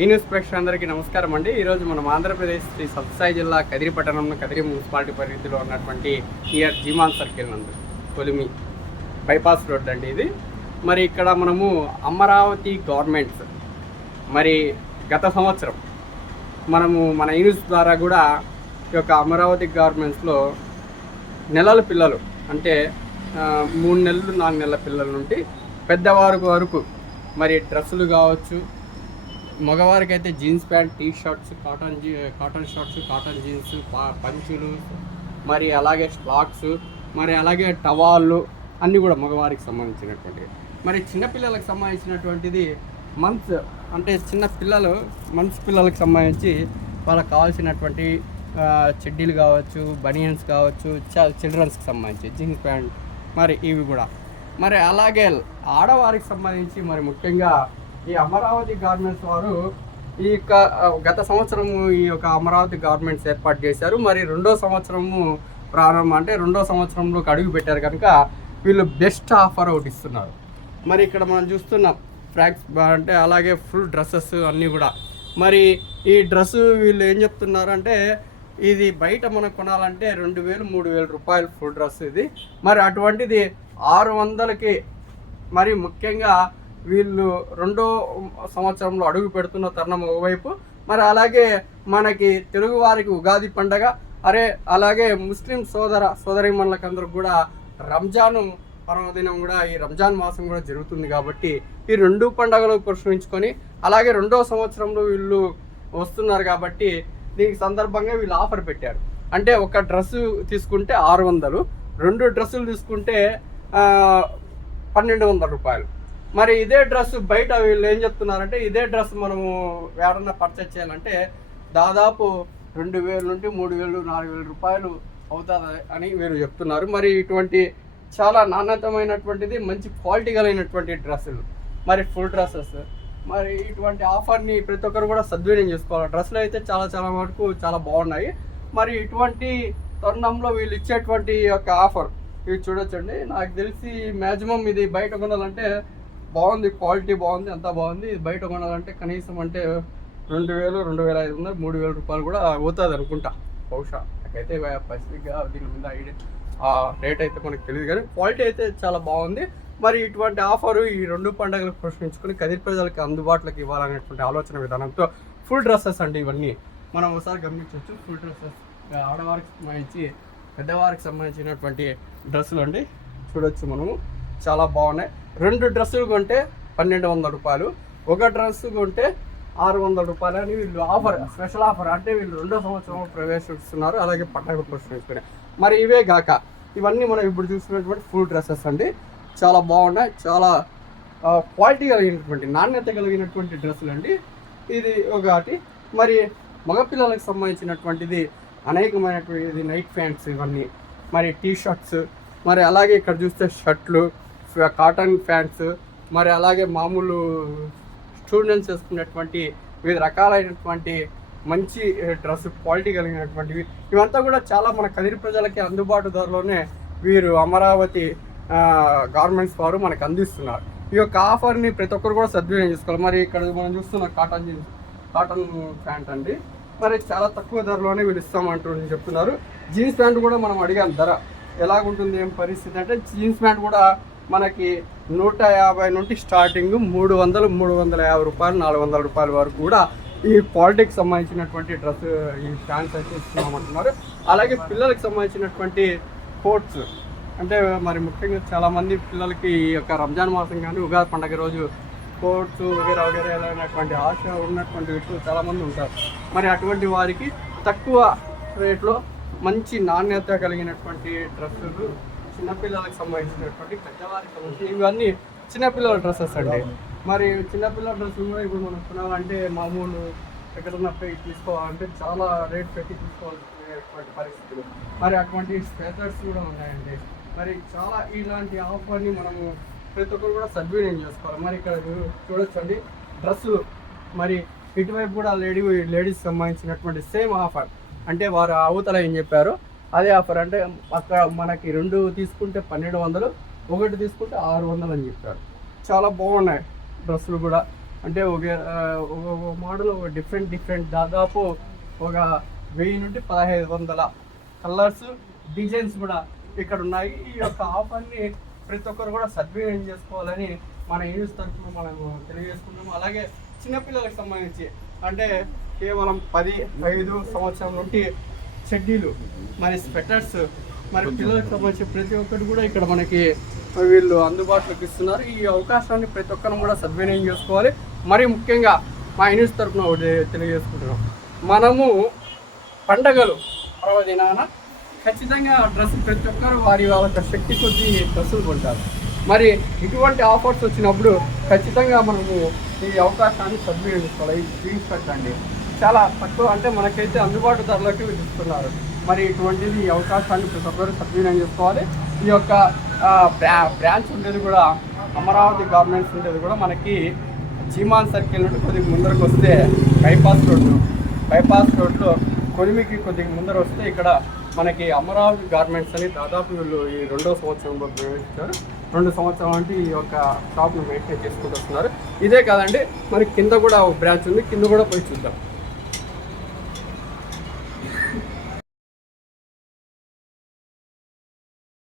News ప్రేక్షకులందరికీ నమస్కారం అండి. ఈరోజు మనం ఆంధ్రప్రదేశ్ శ్రీ సత్సాయి జిల్లా కదిరి పట్టణం కదిరి మున్సిపాలిటీ పరిధిలో ఉన్నటువంటి నియర్ జీమాన్ సర్కిల్ నందు కొలిమి బైపాస్ రోడ్ అండి ఇది. మరి ఇక్కడ మనము అమరావతి గవర్నమెంట్స్ మరి గత సంవత్సరం మనము మన న్యూస్ ద్వారా కూడా ఈ యొక్క అమరావతి గవర్నమెంట్స్లో నెలల పిల్లలు అంటే మూడు నెలలు నాలుగు నెలల పిల్లల నుండి పెద్దవారు వరకు మరి డ్రెస్సులు కావచ్చు మగవారికి అయితే jeans pant T shirts cotton G cotton shirts cotton jeans పా- పంచులు మరి అలాగే స్లాక్స్ మరి అలాగే టవాళ్ళు అన్నీ కూడా మగవారికి సంబంధించినటువంటి మరి చిన్నపిల్లలకు సంబంధించినటువంటిది మంత్స్ అంటే చిన్న పిల్లలు మంత్స్ పిల్లలకు సంబంధించి వాళ్ళకి కావాల్సినటువంటి చెడ్డీలు కావచ్చు బనియన్స్ కావచ్చు చిల్డ్రన్స్కి సంబంధించి జీన్స్ ప్యాంట్ మరి ఇవి కూడా. మరి అలాగే ఆడవారికి సంబంధించి మరి ముఖ్యంగా ఈ అమరావతి గార్మెంట్స్ వారు ఈ యొక్క గత సంవత్సరము ఈ యొక్క అమరావతి గార్మెంట్స్ ఏర్పాటు చేశారు. మరి రెండో సంవత్సరము ప్రారంభం అంటే రెండో సంవత్సరంలోకి అడుగు పెట్టారు కనుక వీళ్ళు బెస్ట్ ఆఫర్ ఒకటి ఇస్తున్నారు. మరి ఇక్కడ మనం చూస్తున్నాం ఫ్రాక్స్ అంటే అలాగే ఫుల్ డ్రెస్సెస్ అన్నీ కూడా. మరి ఈ డ్రెస్ వీళ్ళు ఏం చెప్తున్నారు అంటే ఇది బయట మనం కొనాలంటే రెండు వేలు మూడు వేల రూపాయలు ఫుల్ డ్రెస్ ఇది. మరి అటువంటిది ఆరు వందలకి మరి ముఖ్యంగా వీళ్ళు రెండో సంవత్సరంలో అడుగు పెడుతున్న తరుణం ఒకవైపు మరి అలాగే మనకి తెలుగు వారికి ఉగాది పండగ అరే అలాగే ముస్లిం సోదర సోదరిమణులకు అందరూ కూడా రంజాను పర్వదినం కూడా ఈ రంజాన్ మాసం కూడా జరుగుతుంది కాబట్టి ఈ రెండు పండుగలు ప్రశ్నించుకొని అలాగే రెండో సంవత్సరంలో వీళ్ళు వస్తున్నారు కాబట్టి దీనికి సందర్భంగా వీళ్ళు ఆఫర్ పెట్టారు. అంటే ఒక డ్రెస్సు తీసుకుంటే ఆరు వందలు రెండు డ్రెస్సులు తీసుకుంటే పన్నెండు వందల రూపాయలు. మరి ఇదే డ్రెస్ బయట వీళ్ళు ఏం చెప్తున్నారంటే ఇదే డ్రెస్ మనము ఏడన్నా పర్చేజ్ చేయాలంటే దాదాపు రెండు వేల నుండి మూడు వేలు నాలుగు వేల రూపాయలు అవుతుంది అని వీరు చెప్తున్నారు. మరి ఇటువంటి చాలా నాణ్యతమైనటువంటిది మంచి క్వాలిటీ కలిగినటువంటి డ్రెస్సులు మరి ఫుల్ డ్రెస్సెస్ మరి ఇటువంటి ఆఫర్ని ప్రతి ఒక్కరు కూడా సద్వినియోగం చేసుకోవాలి. డ్రెస్సులు అయితే చాలా చాలా వరకు చాలా బాగున్నాయి. మరి ఇటువంటి తరుణంలో వీళ్ళు ఇచ్చేటువంటి యొక్క ఆఫర్ ఇవి చూడొచ్చండి. నాకు తెలిసి మ్యాక్సిమం ఇది బయట కొనాలంటే బాగుంది క్వాలిటీ బాగుంది అంతా బాగుంది. బయట కొనాలంటే కనీసం అంటే రెండు వేలు రెండు వేల ఐదు వందలు మూడు వేల రూపాయలు కూడా అవుతుంది అనుకుంటా. బహుశా నాకైతే స్పెసిఫిక్గా దీని మీద ఐడియా ఆ రేట్ అయితే మనకు తెలియదు కానీ క్వాలిటీ అయితే చాలా బాగుంది. మరి ఇటువంటి ఆఫర్ ఈ రెండు పండుగలు ప్రశ్నించుకుని కదిరి ప్రజలకు అందుబాటులోకి ఇవ్వాలనేటువంటి ఆలోచన విధానంతో ఫుల్ డ్రెస్సెస్ అండి ఇవన్నీ. మనం ఒకసారి గమనించవచ్చు ఫుల్ డ్రెస్సెస్. ఆడవారికి సంబంధించి పెద్దవారికి సంబంధించినటువంటి డ్రెస్సులు అండి. చూడొచ్చు మనము. చాలా బాగున్నాయి. రెండు డ్రెస్సులు కొంటే పన్నెండు వందల రూపాయలు ఒక డ్రెస్ కొంటే ఆరు వందల రూపాయలు అని వీళ్ళు ఆఫర్ స్పెషల్ ఆఫర్. అంటే వీళ్ళు రెండో సంవత్సరం ప్రవేశిస్తున్నారు. అలాగే పండగ ప్రవేశించుకునే మరి ఇవే కాక ఇవన్నీ మనం ఇప్పుడు చూసుకున్నటువంటి ఫుల్ డ్రెస్సెస్ అండి. చాలా బాగున్నాయి. చాలా క్వాలిటీ కలిగినటువంటి నాణ్యత కలిగినటువంటి డ్రెస్సులు అండి. ఇది ఒకటి. మరి మగపిల్లలకు సంబంధించినటువంటిది అనేకమైనటువంటి నైట్ ప్యాంట్స్ ఇవన్నీ. మరి టీ షర్ట్స్ మరి అలాగే ఇక్కడ చూస్తే షర్ట్లు కాటన్ ప్యాంట్స్ మరి అలాగే మామూలు స్టూడెంట్స్ వేసుకునేటువంటి వివిధ రకాలైనటువంటి మంచి డ్రెస్ క్వాలిటీ కలిగినటువంటివి ఇవంతా కూడా చాలా మన కదిరి ప్రజలకి అందుబాటు ధరలోనే వీరు అమరావతి గార్మెంట్స్ వారు మనకు అందిస్తున్నారు. ఈ యొక్క ఆఫర్ని ప్రతి ఒక్కరు కూడా సద్వినియోగం చేసుకోవాలి. మరి ఇక్కడ మనం చూస్తున్న కాటన్ జీన్స్ కాటన్ ప్యాంట్ అండి. మరి చాలా తక్కువ ధరలోనే వీళ్ళు ఇస్తామంటూ చెప్తున్నారు. జీన్స్ ప్యాంట్ కూడా మనం అడిగాం ధర ఎలాగుంటుంది ఏం పరిస్థితి అంటే జీన్స్ ప్యాంట్ కూడా మనకి నూట యాభై నుండి స్టార్టింగ్ మూడు వందలు మూడు వందల యాభై రూపాయలు నాలుగు వందల రూపాయల వరకు కూడా ఈ పాలిటిక్స్ సంబంధించినటువంటి డ్రెస్ ఈ ప్యాంట్స్ అయితే ఇస్తున్నామంటున్నారు. అలాగే పిల్లలకి సంబంధించినటువంటి కోట్స్ అంటే మరి ముఖ్యంగా చాలామంది పిల్లలకి ఈ యొక్క రంజాన్ మాసం కానీ ఉగాది పండగ రోజు కోట్స్ వగేరా వగేరా అనేటువంటి ఆశ ఉన్నటువంటి వ్యక్తులు చాలామంది ఉంటారు. మరి అటువంటి వారికి తక్కువ రేట్లో మంచి నాణ్యత కలిగినటువంటి డ్రెస్సులు చిన్నపిల్లలకు సంబంధించినటువంటి పెద్దవారికి ఇవన్నీ చిన్నపిల్లల డ్రెస్సెస్ అండి. మరి చిన్నపిల్లల డ్రెస్సులు కూడా ఇప్పుడు మనం కొనాలంటే మామూలు ఎక్కడన్నా పోయి తీసుకోవాలంటే చాలా రేట్ పెట్టి తీసుకోవాల్సినటువంటి పరిస్థితులు. మరి అటువంటి స్పేసర్స్ కూడా ఉన్నాయండి. మరి చాలా ఇలాంటి ఆఫర్ని మనము ప్రతి ఒక్కరు కూడా సద్వినియోగం చేసుకోవాలి. మరి ఇక్కడ చూడొచ్చండి డ్రెస్సులు. మరి ఇటువైపు కూడా లేడీ లేడీస్ సంబంధించినటువంటి సేమ్ ఆఫర్. అంటే వారు అవతల ఏం చెప్పారు? అదే ఆఫర్ అంటే అక్కడ మనకి రెండు తీసుకుంటే పన్నెండు వందలు ఒకటి తీసుకుంటే ఆరు వందలు అని చెప్పారు. చాలా బాగున్నాయి డ్రెస్సులు కూడా. అంటే ఒక ఒక మోడల్ ఒక డిఫరెంట్ డిఫరెంట్ దాదాపు ఒక వెయ్యి నుండి పదహైదు వందల కలర్స్ డిజైన్స్ కూడా ఇక్కడ ఉన్నాయి. ఈ యొక్క ఆఫర్ని ప్రతి ఒక్కరు కూడా సద్వినియోగం చేసుకోవాలని మన ఏజ్ తరఫున మనం తెలియజేసుకుంటాము అలాగే చిన్నపిల్లలకు సంబంధించి అంటే కేవలం పది ఐదు సంవత్సరం నుండి చెడ్డీలు మరి స్వెటర్స్ మరి పిల్లలకు సంబంధించి ప్రతి ఒక్కటి కూడా ఇక్కడ మనకి వీళ్ళు అందుబాటులోకి ఇస్తున్నారు. ఈ అవకాశాన్ని ప్రతి ఒక్కరు కూడా సద్వినియోగం చేసుకోవాలి. మరి ముఖ్యంగా మా యూనిస్ తరఫున ఒకటి తెలియజేసుకుంటున్నాం. మనము పండగలు పర్వదినాన ఖచ్చితంగా డ్రెస్ ప్రతి ఒక్కరు వారి వాళ్ళ శక్తి కొద్దీ డ్రెస్సులు కొంటారు. మరి ఇటువంటి ఆఫర్స్ వచ్చినప్పుడు ఖచ్చితంగా మనము ఈ అవకాశాన్ని సద్వినియోగించుకోవాలి. ఈ జీన్స్ పెట్టండి చాలా తక్కువ అంటే మనకైతే అందుబాటు ధరలోకి ఇస్తున్నారు. మరి ఇటువంటిది ఈ అవకాశాన్ని ప్రతి ఒక్కరు సద్వినియోగం చేసుకోవాలి. ఈ యొక్క బ్రా బ్రాంచ్ ఉండేది కూడా అమరావతి గవర్నమెంట్స్ ఉండేది కూడా మనకి చీమాన్ సర్కిల్ నుండి కొద్దిగా ముందరకు వస్తే బైపాస్ రోడ్డు బైపాస్ రోడ్లో కొలిమికి కొద్దిగా ముందర వస్తే ఇక్కడ మనకి అమరావతి గార్మెంట్స్ అని దాదాపు వీళ్ళు ఈ రెండో సంవత్సరంలో ప్రవేశించారు రెండు సంవత్సరం అంటే ఈ యొక్క షాప్ను మెయింటైన్ చేసుకుంటూ వస్తున్నారు. ఇదే కాదండి మనకి కింద కూడా ఒక బ్రాంచ్ ఉంది. కింద కూడా పోయి చూద్దాం.